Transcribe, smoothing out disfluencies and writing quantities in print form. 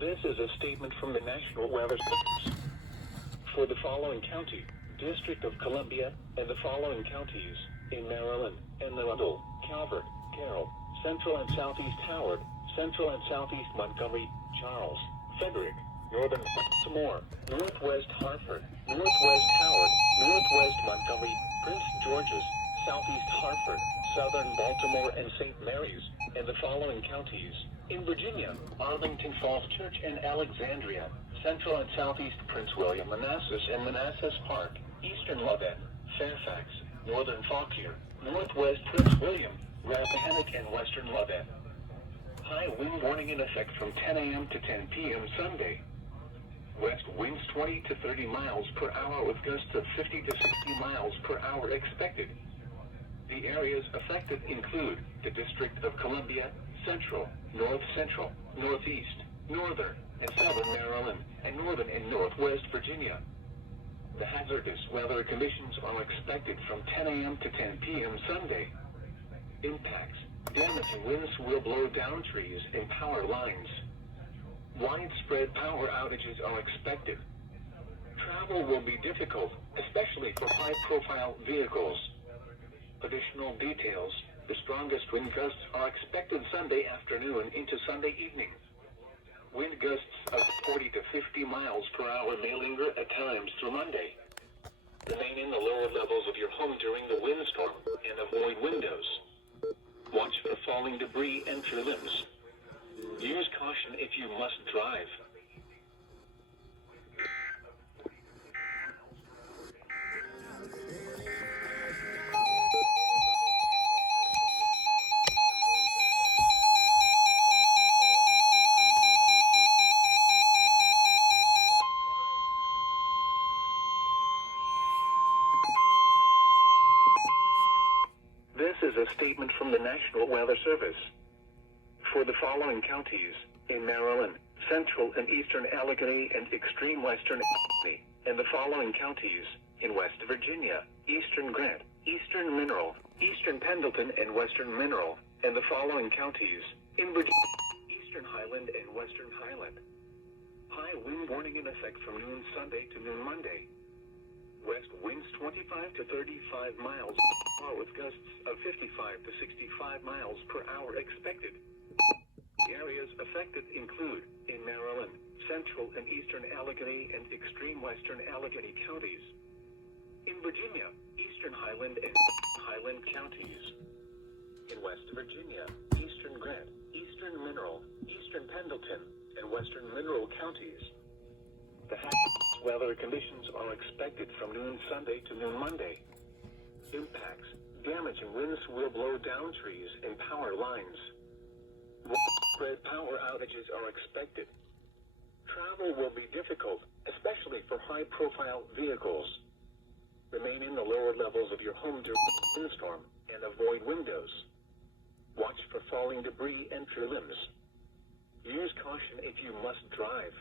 This is a statement from the National Weather Service. For the following county, District of Columbia, and the following counties, in Maryland, Anne Arundel, Calvert, Carroll, Central and Southeast Howard, Central and Southeast Montgomery, Charles, Frederick, Northern Baltimore, Northwest Hartford, Northwest Howard, Northwest Montgomery, Prince George's, Southeast Hartford, Southern Baltimore and St. Mary's, and the following counties, in Virginia, Arlington Falls Church and Alexandria, Central and Southeast Prince William, Manassas and Manassas Park, Eastern Lafayette, Fairfax, Northern Fauquier, Northwest Prince William, Rappahannock and Western Lafayette. High wind warning in effect from 10 a.m. to 10 p.m. Sunday. West winds 20 to 30 miles per hour with gusts of 50 to 60 miles per hour expected. The areas affected include the District of Columbia, Central, North Central, Northeast, Northern, and Southern Maryland, and Northern and Northwest Virginia. The hazardous weather conditions are expected from 10 a.m. to 10 p.m. Sunday. Impacts. Damaging winds will blow down trees and power lines. Widespread power outages are expected. Travel will be difficult, especially for high-profile vehicles. Additional details. The strongest wind gusts are expected Sunday afternoon into Sunday evening. Wind gusts of 40 to 50 miles per hour may linger at times through Monday. Remain in the lower levels of your home during the windstorm and avoid windows. Watch for falling debris and your limbs. Use caution if you must drive. This is a statement from the National Weather Service. For the following counties, in Maryland, Central and Eastern Allegheny and Extreme Western Allegheny, and the following counties, in West Virginia, Eastern Grant, Eastern Mineral, Eastern Pendleton and Western Mineral, and the following counties, in Virginia, Eastern Highland and Western Highland. High wind warning in effect from noon Sunday to noon Monday. West winds 25 to 35 miles per hour with gusts of 55 to 65 miles per hour expected. The areas affected include, in Maryland, Central and Eastern Allegheny and Extreme Western Allegheny counties. In Virginia, Eastern Highland and Highland counties. In West Virginia, Eastern Grant, Eastern Mineral, Eastern Pendleton, and Western Mineral counties. The hazardous weather conditions are expected from noon Sunday to noon Monday. Impacts. Damaging winds will blow down trees and power lines. Widespread power outages are expected. Travel will be difficult, especially for high-profile vehicles. Remain in the lower levels of your home during the windstorm and avoid windows. Watch for falling debris and your limbs. Use caution if you must drive.